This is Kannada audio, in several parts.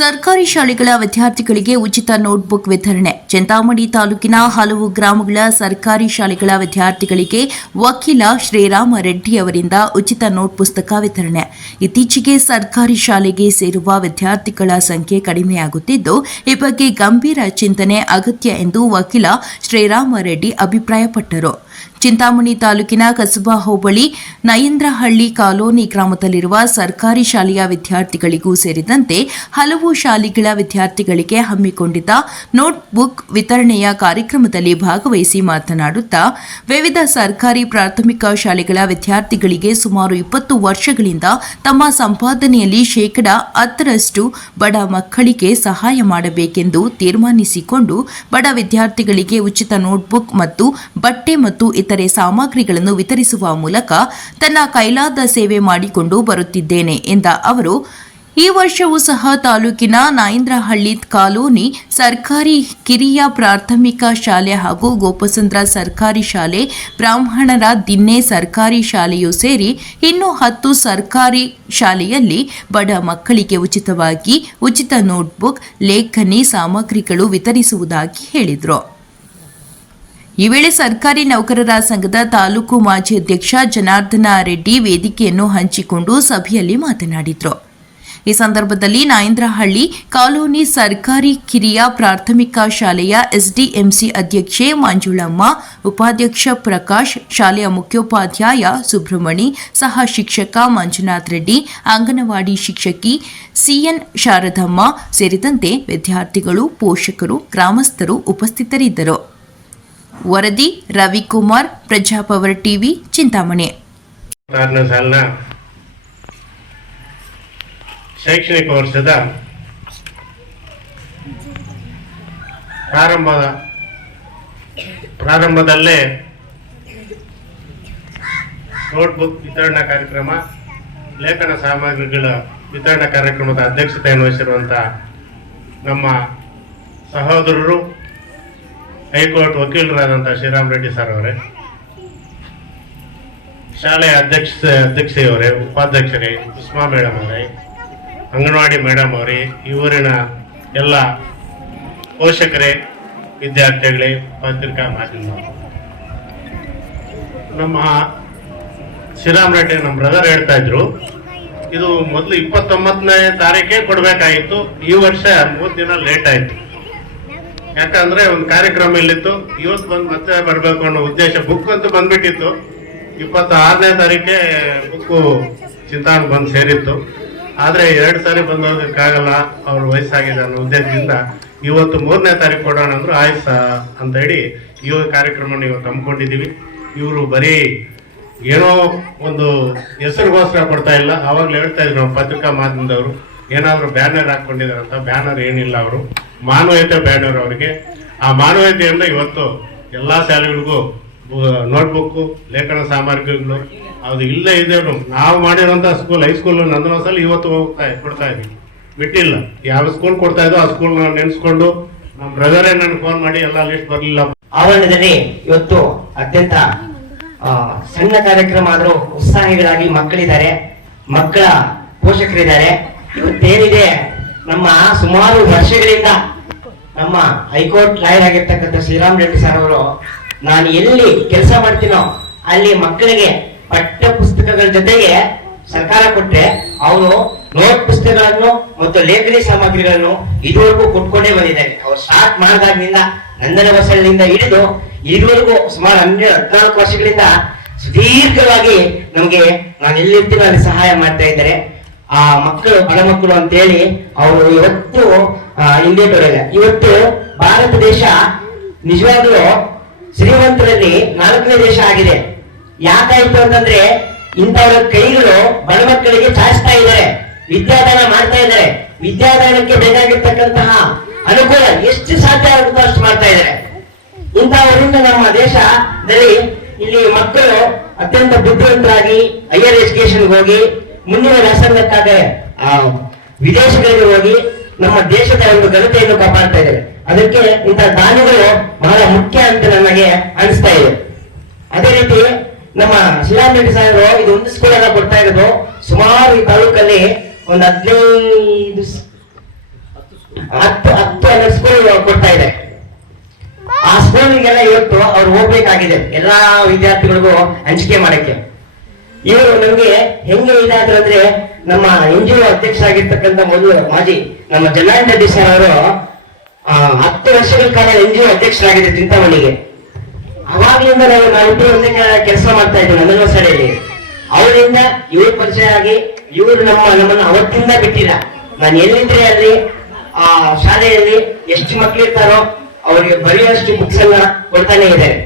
ಸರ್ಕಾರಿ ಶಾಲೆಗಳ ವಿದ್ಯಾರ್ಥಿಗಳಿಗೆ ಉಚಿತ ನೋಟ್ಬುಕ್ ವಿತರಣೆ. ಚಿಂತಾಮಣಿ ತಾಲೂಕಿನ ಹಲವು ಗ್ರಾಮಗಳ ಸರ್ಕಾರಿ ಶಾಲೆಗಳ ವಿದ್ಯಾರ್ಥಿಗಳಿಗೆ ವಕೀಲ ಶ್ರೀರಾಮ ರೆಡ್ಡಿ ಅವರಿಂದ ಉಚಿತ ನೋಟ್ ಪುಸ್ತಕ ವಿತರಣೆ. ಇತ್ತೀಚೆಗೆ ಸರ್ಕಾರಿ ಶಾಲೆಗೆ ಸೇರುವ ವಿದ್ಯಾರ್ಥಿಗಳ ಸಂಖ್ಯೆ ಕಡಿಮೆಯಾಗುತ್ತಿದ್ದು, ಈ ಬಗ್ಗೆ ಗಂಭೀರ ಚಿಂತನೆ ಅಗತ್ಯ ಎಂದು ವಕೀಲ ಶ್ರೀರಾಮ ರೆಡ್ಡಿ ಅಭಿಪ್ರಾಯಪಟ್ಟರು. ಚಿಂತಾಮಣಿ ತಾಲೂಕಿನ ಕಸಬಾ ಹೋಬಳಿ ನಯಂದ್ರಹಳ್ಳಿ ಕಾಲೋನಿ ಗ್ರಾಮದಲ್ಲಿರುವ ಸರ್ಕಾರಿ ಶಾಲೆಯ ವಿದ್ಯಾರ್ಥಿಗಳಿಗೂ ಸೇರಿದಂತೆ ಹಲವು ಶಾಲೆಗಳ ವಿದ್ಯಾರ್ಥಿಗಳಿಗೆ ಹಮ್ಮಿಕೊಂಡಿದ್ದ ನೋಟ್ಬುಕ್ ವಿತರಣೆಯ ಕಾರ್ಯಕ್ರಮದಲ್ಲಿ ಭಾಗವಹಿಸಿ ಮಾತನಾಡುತ್ತಾ, ವಿವಿಧ ಸರ್ಕಾರಿ ಪ್ರಾಥಮಿಕ ಶಾಲೆಗಳ ವಿದ್ಯಾರ್ಥಿಗಳಿಗೆ ಸುಮಾರು 20 ವರ್ಷಗಳಿಂದ ತಮ್ಮ ಸಂಪಾದನೆಯಲ್ಲಿ 10% ಬಡ ಮಕ್ಕಳಿಗೆ ಸಹಾಯ ಮಾಡಬೇಕೆಂದು ತೀರ್ಮಾನಿಸಿಕೊಂಡು ಬಡ ವಿದ್ಯಾರ್ಥಿಗಳಿಗೆ ಉಚಿತ ನೋಟ್ಬುಕ್ ಮತ್ತು ಬಟ್ಟೆ ಮತ್ತು ಇತರೆ ಸಾಮಗ್ರಿಗಳನ್ನು ವಿತರಿಸುವ ಮೂಲಕ ತನ್ನ ಕೈಲಾದ ಸೇವೆ ಮಾಡಿಕೊಂಡು ಬರುತ್ತಿದ್ದೇನೆ ಎಂದ ಅವರು, ಈ ವರ್ಷವೂ ಸಹ ತಾಲೂಕಿನ ನಾಯಂದ್ರಹಳ್ಳಿ ಕಾಲೋನಿ ಸರ್ಕಾರಿ ಕಿರಿಯ ಪ್ರಾಥಮಿಕ ಶಾಲೆ ಹಾಗೂ ಗೋಪಸಂದ್ರ ಸರ್ಕಾರಿ ಶಾಲೆ, ಬ್ರಾಹ್ಮಣರ ದಿನ್ನೆ ಸರ್ಕಾರಿ ಶಾಲೆಯೂ ಸೇರಿ ಇನ್ನೂ 10 ಸರ್ಕಾರಿ ಶಾಲೆಯಲ್ಲಿ ಬಡ ಮಕ್ಕಳಿಗೆ ಉಚಿತವಾಗಿ ಉಚಿತ ನೋಟ್ಬುಕ್, ಲೇಖನಿ ಸಾಮಗ್ರಿಗಳು ವಿತರಿಸುವುದಾಗಿ ಹೇಳಿದರು. ಈ ವೇಳೆ ಸರ್ಕಾರಿ ನೌಕರರ ಸಂಘದ ತಾಲೂಕು ಮಾಜಿ ಅಧ್ಯಕ್ಷ ಜನಾರ್ದನ ರೆಡ್ಡಿ ವೇದಿಕೆಯನ್ನು ಹಂಚಿಕೊಂಡು ಸಭೆಯಲ್ಲಿ ಮಾತನಾಡಿದರು. ಈ ಸಂದರ್ಭದಲ್ಲಿ ನಾಯಂದ್ರಹಳ್ಳಿ ಕಾಲೋನಿ ಸರ್ಕಾರಿ ಕಿರಿಯ ಪ್ರಾಥಮಿಕ ಶಾಲೆಯ ಎಸ್ಡಿಎಂಸಿ ಅಧ್ಯಕ್ಷೆ ಮಂಜುಳಮ್ಮ, ಉಪಾಧ್ಯಕ್ಷ ಪ್ರಕಾಶ್, ಶಾಲೆಯ ಮುಖ್ಯೋಪಾಧ್ಯಾಯ ಸುಬ್ರಹ್ಮಣಿ, ಸಹ ಶಿಕ್ಷಕ ಮಂಜುನಾಥ್ ರೆಡ್ಡಿ, ಅಂಗನವಾಡಿ ಶಿಕ್ಷಕಿ ಸಿಎನ್ ಶಾರದಮ್ಮ ಸೇರಿದಂತೆ ವಿದ್ಯಾರ್ಥಿಗಳು, ಪೋಷಕರು, ಗ್ರಾಮಸ್ಥರು ಉಪಸ್ಥಿತರಿದ್ದರು. ವರದಿ ರವಿಕುಮಾರ್, ಪ್ರಜಾಪವರ್ ಟಿವಿ, ಚಿಂತಾಮಣಿ. ಸಾಲಿನ ಶೈಕ್ಷಣಿಕ ವರ್ಷದ ಪ್ರಾರಂಭದಲ್ಲೇ ನೋಟ್ಬುಕ್ ವಿತರಣಾ ಕಾರ್ಯಕ್ರಮ, ಲೇಖನ ಸಾಮಗ್ರಿಗಳ ವಿತರಣಾ ಕಾರ್ಯಕ್ರಮದ ಅಧ್ಯಕ್ಷತೆಯನ್ನು ವಹಿಸಿರುವಂತಹ ನಮ್ಮ ಸಹೋದರರು ಹೈಕೋರ್ಟ್ ವಕೀಲರಾದಂತಹ ಶ್ರೀರಾಮ್ ರೆಡ್ಡಿ ಸರ್ ಅವರೇ, ಶಾಲೆಯ ಅಧ್ಯಕ್ಷೆಯವರೇ, ಉಪಾಧ್ಯಕ್ಷರೇ, ಉಸ್ಮಾ ಮೇಡಮ್ ಅವರೇ, ಅಂಗನವಾಡಿ ಮೇಡಮ್ ಅವರೇ, ಊರಿನ ಎಲ್ಲ ಪೋಷಕರೇ, ವಿದ್ಯಾರ್ಥಿಗಳೇ, ಪತ್ರಿಕಾ ಮಾಧ್ಯಮ, ನಮ್ಮ ಶ್ರೀರಾಮ್ ರೆಡ್ಡಿ ನಮ್ಮ ಬ್ರದರ್ ಹೇಳ್ತಾ ಇದ್ರು, ಇದು ಮೊದಲು 29ನೇ ತಾರೀಕೆ ಕೊಡ್ಬೇಕಾಗಿತ್ತು. ಈ ವರ್ಷ 3 ದಿನ ಲೇಟ್ ಆಯ್ತು. ಯಾಕಂದ್ರೆ ಒಂದು ಕಾರ್ಯಕ್ರಮ ಇಲ್ಲಿತ್ತು, ಇವತ್ತು ಬಂದು ಮತ್ತೆ ಬರ್ಬೇಕು ಅನ್ನೋ ಉದ್ದೇಶ. ಬುಕ್ ಅಂತೂ ಬಂದ್ಬಿಟ್ಟಿತ್ತು, 26ನೇ ತಾರೀಕೆ ಬುಕ್ಕು ಚಿಂತಾಮಣಿ ಬಂದು ಸೇರಿತ್ತು. ಆದ್ರೆ 2 ಸಾರಿ ಬಂದೋದಕ್ಕಾಗಲ್ಲ, ಅವ್ರ ವಯಸ್ಸಾಗಿದೆ ಅನ್ನೋ ಉದ್ದೇಶದಿಂದ ಇವತ್ತು 3ನೇ ತಾರೀಕು ಕೊಡೋಣ ಅಂದ್ರು. ಆಯ್ಸ ಅಂತ ಹೇಳಿ ಈ ಕಾರ್ಯಕ್ರಮ ಇವತ್ತು ಹಮ್ಮಿಕೊಂಡಿದೀವಿ. ಇವರು ಬರೀ ಏನೋ ಒಂದು ಹೆಸರಿಗೋಸ್ಕರ ಕೊಡ್ತಾ ಇಲ್ಲ. ಅವಾಗ್ಲೂ ಹೇಳ್ತಾ ಇದ್ರು ನಮ್ಮ ಪತ್ರಿಕಾ ಮಾಧ್ಯಮದವರು, ಏನಾದ್ರು ಬ್ಯಾನರ್ ಹಾಕೊಂಡಿದಾರಂತ. ಬ್ಯಾನರ್ ಏನಿಲ್ಲ, ಅವರು ಮಾನವೀಯತೆ ಬ್ಯಾನರ್ ಅವರಿಗೆ. ಆ ಮಾನವೀಯತೆಯಿಂದ ಇವತ್ತು ಎಲ್ಲಾ ಶಾಲೆಗಳಿಗೂ ನೋಟ್ಬುಕ್, ಲೇಖನ ಸಾಮಗ್ರಿಗಳು ಅದು ಇಲ್ಲೇ ಇದೆ. ನಾವು ಮಾಡಿರುವಂತ ಸ್ಕೂಲ್, ಹೈಸ್ಕೂಲ್ ನಂದನಸಲ್ಲಿ ಇವತ್ತು ಕೊಡ್ತಾ ಇದೀವಿ, ಬಿಟ್ಟಿಲ್ಲ. ಯಾವ ಸ್ಕೂಲ್ ಕೊಡ್ತಾ ಇದ್ದೋ ಆ ಸ್ಕೂಲ್ ನೆನ್ಸ್ಕೊಂಡು ನಮ್ಮ ಬ್ರದರೇ ನನ್ಗೆ ಫೋನ್ ಮಾಡಿ ಎಲ್ಲ ಲಿಸ್ಟ್ ಬರ್ಲಿಲ್ಲ. ಆವರಣದಲ್ಲಿ ಇವತ್ತು ಅತ್ಯಂತ ಸಣ್ಣ ಕಾರ್ಯಕ್ರಮ ಆದ್ರೂ ಉತ್ಸಾಹಿಗಳಾಗಿ ಮಕ್ಕಳಿದ್ದಾರೆ, ಮಕ್ಕಳ ಪೋಷಕರಿದ್ದಾರೆ. ಇವತ್ತೇನಿದೆ, ನಮ್ಮ ಸುಮಾರು ವರ್ಷಗಳಿಂದ ನಮ್ಮ ಹೈಕೋರ್ಟ್ ಲಾಯರ್ ಆಗಿರ್ತಕ್ಕಂಥ ಶ್ರೀರಾಮ್ ರೆಡ್ಡಿ ಸರ್ ಅವರು, ನಾನು ಎಲ್ಲಿ ಕೆಲಸ ಮಾಡ್ತೀನೋ ಅಲ್ಲಿ ಮಕ್ಕಳಿಗೆ ಪಠ್ಯ ಪುಸ್ತಕಗಳ ಜೊತೆಗೆ ಸರ್ಕಾರ ಕೊಟ್ರೆ ಅವರು ನೋಟ್ ಪುಸ್ತಕಗಳನ್ನು ಮತ್ತು ಲೇಖನಿ ಸಾಮಗ್ರಿಗಳನ್ನು ಇದುವರೆಗೂ ಕೊಟ್ಕೊಂಡೇ ಬಂದಿದ್ದಾರೆ. ಅವ್ರು ಸ್ಟಾರ್ಟ್ ಮಾಡಿದಾಗಿನಿಂದ ನಂದನ ವಸಲಿನಿಂದ ಹಿಡಿದು ಇದುವರೆಗೂ ಸುಮಾರು 14 ವರ್ಷಗಳಿಂದ ಸುದೀರ್ಘವಾಗಿ ನಮ್ಗೆ ನಾನು ಎಲ್ಲಿರ್ತೀನೋ ಅಲ್ಲಿ ಸಹಾಯ ಮಾಡ್ತಾ ಇದ್ದಾರೆ. ಆ ಮಕ್ಕಳು, ಬಡ ಮಕ್ಕಳು ಅಂತ ಹೇಳಿ ಅವರು ಇವತ್ತು ಹಿಂದೆ ಬರಲ್ಲ. ಇವತ್ತು ಭಾರತ ದೇಶ ನಿಜವಾಗ್ಲೂ ಶ್ರೀಮಂತರಲ್ಲಿ 4ನೇ ದೇಶ ಆಗಿದೆ. ಯಾಕಾಯ್ತು ಅಂತಂದ್ರೆ ಇಂಥವರ ಕೈಗಳು ಬಡ ಮಕ್ಕಳಿಗೆ ಚಾಚ್ತಾ ಇದ್ದಾರೆ, ವಿದ್ಯಾದಾನ ಮಾಡ್ತಾ ಇದ್ದಾರೆ. ವಿದ್ಯಾದಾನಕ್ಕೆ ಬೇಕಾಗಿರ್ತಕ್ಕಂತಹ ಅನುಕೂಲ ಎಷ್ಟು ಸಾಧ್ಯ ಆಗುತ್ತೋ ಅಷ್ಟು ಮಾಡ್ತಾ ಇದ್ದಾರೆ. ಇಂಥವರಿಂದ ನಮ್ಮ ದೇಶದಲ್ಲಿ ಇಲ್ಲಿ ಮಕ್ಕಳು ಅತ್ಯಂತ ಬುದ್ಧಿವಂತರಾಗಿ ಹೈಯರ್ ಎಜುಕೇಶನ್ಗೆ ಹೋಗಿ ಮುಂದಿನ ವ್ಯಾಸಂಗಕ್ಕಾಗಿ ವಿದೇಶಗಳಿಗೆ ಹೋಗಿ ನಮ್ಮ ದೇಶದ ಒಂದು ಘನತೆಯನ್ನು ಕಾಪಾಡ್ತಾ ಇದ್ದಾರೆ. ಅದಕ್ಕೆ ಇಂಥ ದಾನಿಗಳು ಬಹಳ ಮುಖ್ಯ ಅಂತ ನನಗೆ ಅನಿಸ್ತಾ ಇದೆ. ಅದೇ ರೀತಿ ನಮ್ಮ ಶ್ರೀರಾಮ್ ರೆಡ್ಡಿ ಸಾಹೇಬರು ಇದು ಒಂದು ಸ್ಕೂಲ್ ಅನ್ನ ಕೊಡ್ತಾ ಇರೋದು. ಸುಮಾರು ಈ ತಾಲೂಕಲ್ಲಿ ಒಂದು 15 ಅವ್ರು ಹೋಗ್ಬೇಕಾಗಿದೆ ಎಲ್ಲಾ ವಿದ್ಯಾರ್ಥಿಗಳಿಗೂ ಹಂಚಿಕೆ ಮಾಡಕ್ಕೆ. ಇವರು ನಮ್ಗೆ ಹೆಂಗೆ ಇದಾದ್ರು ಅಂದ್ರೆ ನಮ್ಮ NGO ಅಧ್ಯಕ್ಷರಾಗಿರ್ತಕ್ಕಂಥ ಮೊದಲು ಮಾಜಿ ನಮ್ಮ ಜನಾರ್ದನ್ ರೆಡ್ಡಿ ಸರ್ ಅವರು 10 ವರ್ಷಗಳ ಕಾಲ NGO ಅಧ್ಯಕ್ಷರಾಗಿದೆ ಚಿಂತಾಮಣಿಗೆ. ಅವಾಗ್ಲಿಂದ ನಾವಿಬ್ಬರು ಒಂದೇ ಕೆಲಸ ಮಾಡ್ತಾ ಇದ್ವಿ ನನ್ನ ಸಡೆಯಲ್ಲಿ. ಅವರಿಂದ ಇವ್ರ ಪರಿಚಯ ಆಗಿ ಇವರು ನಮ್ಮನ್ನು ಅವತ್ತಿಂದ ಬಿಟ್ಟಿಲ್ಲ. ನಾನು ಎಲ್ಲಿದ್ರೆ ಅಲ್ಲಿ ಆ ಶಾಲೆಯಲ್ಲಿ ಎಷ್ಟು ಮಕ್ಕಳಿರ್ತಾರೋ ಅವರಿಗೆ ಬರೆಯುವಷ್ಟು ಬುಕ್ಸ್ ಅನ್ನ ಕೊಡ್ತಾನೆ ಇದ್ದಾರೆ.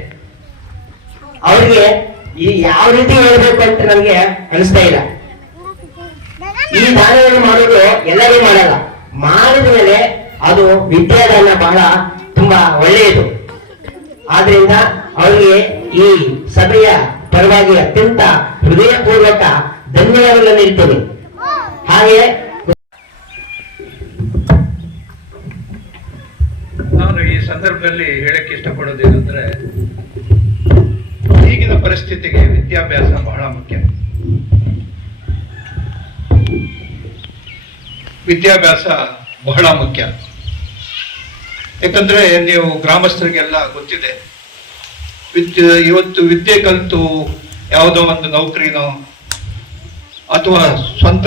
ಅವ್ರಿಗೆ ಈ ಯಾವ ರೀತಿ ಹೇಳ್ಬೇಕು ಅಂತ ನಮ್ಗೆ ಅನಿಸ್ತಾ ಇಲ್ಲ. ಈ ದಾನವನ್ನು ಮಾಡೋದು ಎಲ್ಲರಿಗೂ ಮಾಡಲ್ಲ, ಮಾಡಿದ ಮೇಲೆ ಅದು ವಿದ್ಯಾದಾನ ಬಹಳ ತುಂಬಾ ಒಳ್ಳೆಯದು. ಆದ್ರಿಂದ ಅವರಿಗೆ ಈ ಸಭೆಯ ಪರವಾಗಿ ಅತ್ಯಂತ ಹೃದಯಪೂರ್ವಕ ಧನ್ಯವಾದಗಳನ್ನು ನೀಡ್ತೇನೆ. ಹಾಗೆ ನಾನು ಈ ಸಂದರ್ಭದಲ್ಲಿ ಹೇಳಕ್ಕೆ ಇಷ್ಟಪಡೋದೇನೆಂದ್ರೆ, ಈಗಿನ ಪರಿಸ್ಥಿತಿಗೆ ವಿದ್ಯಾಭ್ಯಾಸ ಬಹಳ ಮುಖ್ಯ. ವಿದ್ಯಾಭ್ಯಾಸ ಬಹಳ ಮುಖ್ಯ. ಯಾಕಂದ್ರೆ ನೀವು ಗ್ರಾಮಸ್ಥರಿಗೆಲ್ಲ ಗೊತ್ತಿದೆ, ಇವತ್ತು ವಿದ್ಯೆ ಕಲಿತು ಯಾವುದೋ ಒಂದು ನೌಕರಿನೋ ಅಥವಾ ಸ್ವಂತ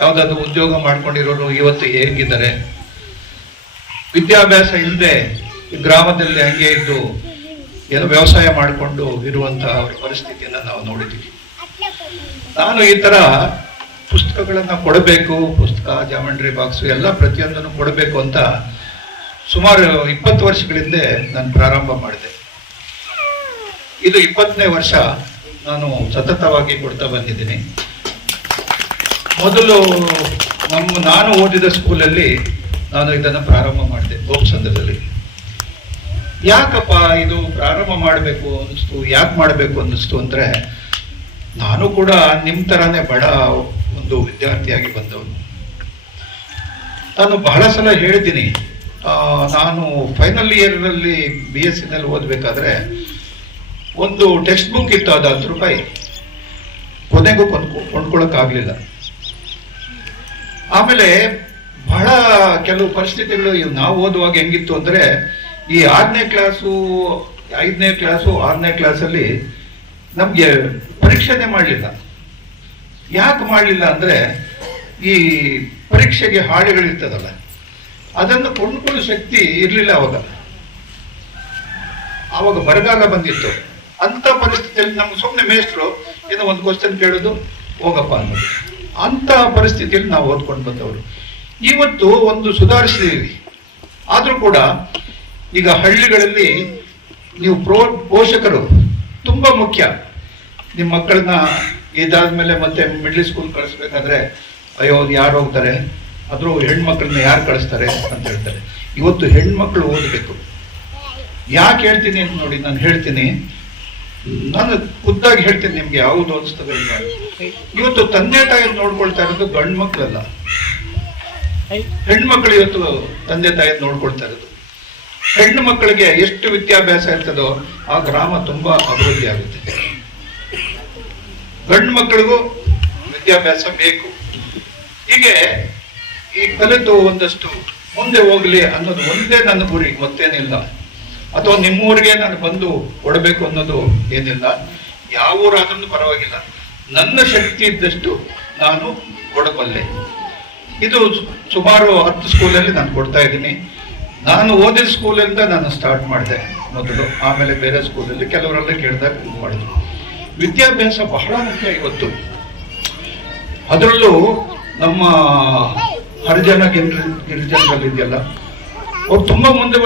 ಯಾವುದಾದ್ರು ಉದ್ಯೋಗ ಮಾಡ್ಕೊಂಡಿರೋರು ಇವತ್ತು ಹೇಗಿದ್ದಾರೆ. ವಿದ್ಯಾಭ್ಯಾಸ ಇಲ್ಲದೆ ಗ್ರಾಮದಲ್ಲಿ ಹಂಗೆ ಇದ್ದು ಏನೋ ವ್ಯವಸಾಯ ಮಾಡಿಕೊಂಡು ಇರುವಂತಹ ಅವರ ಪರಿಸ್ಥಿತಿಯನ್ನು ನಾವು ನೋಡಿದ್ದೀವಿ. ನಾನು ಈ ತರ ಪುಸ್ತಕಗಳನ್ನ ಕೊಡಬೇಕು, ಪುಸ್ತಕ, ಜಾಮೆಂಟ್ರಿ ಬಾಕ್ಸ್ ಎಲ್ಲ ಪ್ರತಿಯೊಂದನ್ನು ಕೊಡಬೇಕು ಅಂತ ಸುಮಾರು 20 ವರ್ಷಗಳಿಂದ ನಾನು ಪ್ರಾರಂಭ ಮಾಡಿದೆ. ಇದು 20ನೇ ವರ್ಷ ನಾನು ಸತತವಾಗಿ ಕೊಡ್ತಾ ಬಂದಿದ್ದೀನಿ. ಮೊದಲು ನಾನು ಓದಿದ ಸ್ಕೂಲಲ್ಲಿ ನಾನು ಇದನ್ನು ಪ್ರಾರಂಭ ಮಾಡಿದೆ ಗೋಪಸಂದ್ರದಲ್ಲಿ. ಯಾಕಪ್ಪ ಇದು ಪ್ರಾರಂಭ ಮಾಡಬೇಕು ಅನ್ನಿಸ್ತು, ಯಾಕೆ ಮಾಡಬೇಕು ಅನ್ನಿಸ್ತು ಅಂದ್ರೆ, ನಾನು ಕೂಡ ನಿಮ್ಮ ತರಾನೇ ಬಡ ಒಂದು ವಿದ್ಯಾರ್ಥಿಯಾಗಿ ಬಂದವನು. ನಾನು ಬಹಳ ಸಲ ಹೇಳಿದ್ದೀನಿ, ನಾನು ಫೈನಲ್ ಇಯರ್ನಲ್ಲಿ BSc ನಲ್ಲಿ ಓದಬೇಕಾದ್ರೆ ಒಂದು ಟೆಕ್ಸ್ಟ್ ಬುಕ್ ಇತ್ತು, ಅದು 10 ರೂಪಾಯಿ, ಕೊನೆಗೂ ಕೊಂಡ್ಕೊಳ್ಳೋಕ್ಕಾಗಲಿಲ್ಲ. ಆಮೇಲೆ ಬಹಳ ಕೆಲವು ಪರಿಸ್ಥಿತಿಗಳು ನಾವು ಓದುವಾಗ ಹೆಂಗಿತ್ತು ಅಂದ್ರೆ, ಈ 6ನೇ ಕ್ಲಾಸು 5ನೇ ಕ್ಲಾಸು 6ನೇ ಕ್ಲಾಸಲ್ಲಿ ನಮ್ಗೆ ಪರೀಕ್ಷೆನೇ ಮಾಡಲಿಲ್ಲ. ಯಾಕೆ ಮಾಡಲಿಲ್ಲ ಅಂದ್ರೆ, ಈ ಪರೀಕ್ಷೆಗೆ ಹಾಳೆಗಳಿರ್ತದಲ್ಲ, ಅದನ್ನು ಕೊಂಡ್ಕೊಳ್ಳೋ ಶಕ್ತಿ ಇರಲಿಲ್ಲ ಅವಾಗ ಬರಗಾಲ ಬಂದಿತ್ತು. ಅಂತ ಪರಿಸ್ಥಿತಿಯಲ್ಲಿ ನಮ್ಗೆ ಸುಮ್ಮನೆ ಮೇಷ್ಟ್ರು ಏನೋ ಒಂದು ಕ್ವಶನ್ ಕೇಳೋದು, ಹೋಗಪ್ಪ ಅನ್ನೋದು. ಅಂತ ಪರಿಸ್ಥಿತಿಯಲ್ಲಿ ನಾವು ಓದ್ಕೊಂಡು ಬಂದವರು. ಇವತ್ತು ಒಂದು ಸುಧಾರಿಸಿದೀವಿ. ಆದ್ರೂ ಕೂಡ ಈಗ ಹಳ್ಳಿಗಳಲ್ಲಿ ನೀವು ಪೋಷಕರು ತುಂಬಾ ಮುಖ್ಯ. ನಿಮ್ಮ ಮಕ್ಕಳನ್ನ ಇದಾದ್ಮೇಲೆ ಮತ್ತೆ ಮಿಡ್ಲ್ ಸ್ಕೂಲ್ ಕಳಿಸ್ಬೇಕಾದ್ರೆ, ಅಯ್ಯೋ ಯಾರು ಹೋಗ್ತಾರೆ, ಆದ್ರೂ ಹೆಣ್ಮಕ್ಳನ್ನ ಯಾರು ಕಳಿಸ್ತಾರೆ ಅಂತ ಹೇಳ್ತಾರೆ. ಇವತ್ತು ಹೆಣ್ಮಕ್ಳು ಓದಬೇಕು. ಯಾಕೆ ಹೇಳ್ತೀನಿ ಅಂತ ನೋಡಿ, ನಾನು ಹೇಳ್ತೀನಿ, ನಾನು ಖುದ್ದಾಗಿ ಹೇಳ್ತೀನಿ ನಿಮ್ಗೆ ಯಾವುದು ಅನಿಸ್ತದೆ. ಇವತ್ತು ತಂದೆ ತಾಯಿ ನೋಡ್ಕೊಳ್ತಾ ಇರೋದು ಗಂಡು ಮಕ್ಕಳಲ್ಲ, ಹೆಣ್ಮಕ್ಳು ಇವತ್ತು ತಂದೆ ತಾಯಿ ನೋಡ್ಕೊಳ್ತಾ ಇರೋದು. ಹೆಣ್ಣು ಮಕ್ಕಳಿಗೆ ಎಷ್ಟು ವಿದ್ಯಾಭ್ಯಾಸ ಇರ್ತದೋ ಆ ಗ್ರಾಮ ತುಂಬಾ ಅಭಿವೃದ್ಧಿ ಆಗುತ್ತೆ. ಗಂಡು ಮಕ್ಕಳಿಗೂ ವಿದ್ಯಾಭ್ಯಾಸ ಬೇಕು. ಹೀಗೆ ಈ ಕಲಿತು ಒಂದಷ್ಟು ಮುಂದೆ ಹೋಗ್ಲಿ ಅನ್ನೋದು ಒಂದೇ ನನ್ನ ಗುರಿ, ಮತ್ತೇನಿಲ್ಲ. ಅಥವಾ ನಿಮ್ಮೂರಿಗೆ ನಾನು ಬಂದು ಕೊಡಬೇಕು ಅನ್ನೋದು ಏನಿಲ್ಲ. ಯಾವ ಊರಾದ್ರೂ ಪರವಾಗಿಲ್ಲ, ನನ್ನ ಶಕ್ತಿ ಇದ್ದಷ್ಟು ನಾನು ಕೊಡಬಲ್ಲೆ. ಇದು ಸುಮಾರು 10 ಸ್ಕೂಲಲ್ಲಿ ನಾನು ಕೊಡ್ತಾ ಇದ್ದೀನಿ. ನಾನು ಓದಿದ ಸ್ಕೂಲಿಂದ ನಾನು ಸ್ಟಾರ್ಟ್ ಮಾಡಿದೆ ಮೊದಲು, ಆಮೇಲೆ ಬೇರೆ ಸ್ಕೂಲಲ್ಲಿ ಕೆಲವರೆಲ್ಲ ಕೇಳಿದಾಗ ಮಾಡಿದ್ರು. ವಿದ್ಯಾಭ್ಯಾಸ ಬಹಳ ಮುಖ್ಯ ಇವತ್ತು. ಅದರಲ್ಲೂ ನಮ್ಮ ಹರಿಜನ ಗಿರಿಜನರಲ್ಲಿದೆಯಲ್ಲ, ಅವ್ರು ತುಂಬಾ ಮುಂದೆ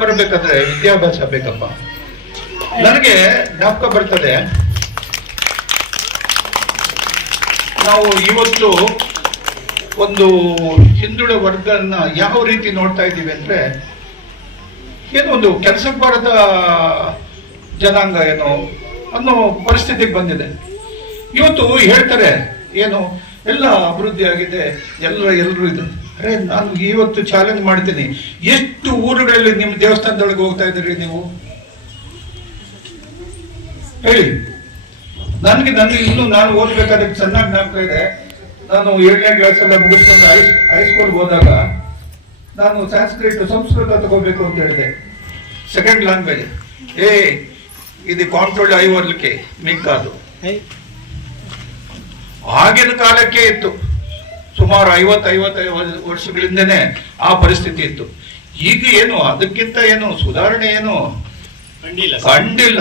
ಬರಬೇಕಾದ್ರೆ ವಿದ್ಯಾಭ್ಯಾಸ ಬೇಕಪ್ಪ. ನನಗೆ ಜ್ಞಾಪಕ ಬರ್ತದೆ, ನಾವು ಇವತ್ತು ಒಂದು ಹಿಂದುಳಿದ ವರ್ಗನ ಯಾವ ರೀತಿ ನೋಡ್ತಾ ಇದ್ದೀವಿ ಅಂದ್ರೆ, ಏನೋ ಒಂದು ಕೆಲಸಕ್ಕೆ ಬಾರದ ಜನಾಂಗ ಏನೋ ಅನ್ನೋ ಪರಿಸ್ಥಿತಿಗೆ ಬಂದಿದೆ. ಇವತ್ತು ಹೇಳ್ತಾರೆ ಏನು ಎಲ್ಲ ಅಭಿವೃದ್ಧಿ ಆಗಿದೆ, ಎಲ್ಲರೂ ಇದು. ಅರೆ, ನಾನು ಇವತ್ತು ಚಾಲೆಂಜ್ ಮಾಡ್ತೀನಿ, ಎಷ್ಟು ಊರುಗಳಲ್ಲಿ ನಿಮ್ಮ ದೇವಸ್ಥಾನದೊಳಗೆ ಹೋಗ್ತಾ ಇದ್ದೀರಿ ನೀವು ಹೇಳಿ. ನನಗೆ ಇನ್ನೂ ನಾನು ಓದ್ಬೇಕಾದ್ರೆ ಚೆನ್ನಾಗಿ ಜ್ಞಾಪಕ ಇದೆ. ನಾನು 7ನೇ ಕ್ಲಾಸ್ ಎಲ್ಲ ಮುಗಿಸ್ಕೊಂಡು ಹೈಸ್ಕೂಲ್ಗೆ ಹೋದಾಗ ನಾನು ಸಂಸ್ಕೃತ ತಗೋಬೇಕು ಅಂತ ಹೇಳಿದೆ. సెకండ్ లాంగ్వేజ్ ఇది ಕಾಂಟ್ರೋಲ್ ಐವರ್ಲಿಕ್ಕೆ ಮಿಕ್ಕಾದು ಆಗಿನ ಕಾಲಕ್ಕೆ ಇತ್ತು. ಸುಮಾರು 50 ವರ್ಷಗಳಿಂದನೇ ಆ ಪರಿಸ್ಥಿತಿ ಇತ್ತು. ಈಗ ಏನು ಅದಕ್ಕಿಂತ ಏನು ಸುಧಾರಣೆ ಏನು ಕಂಡಿಲ್ಲ.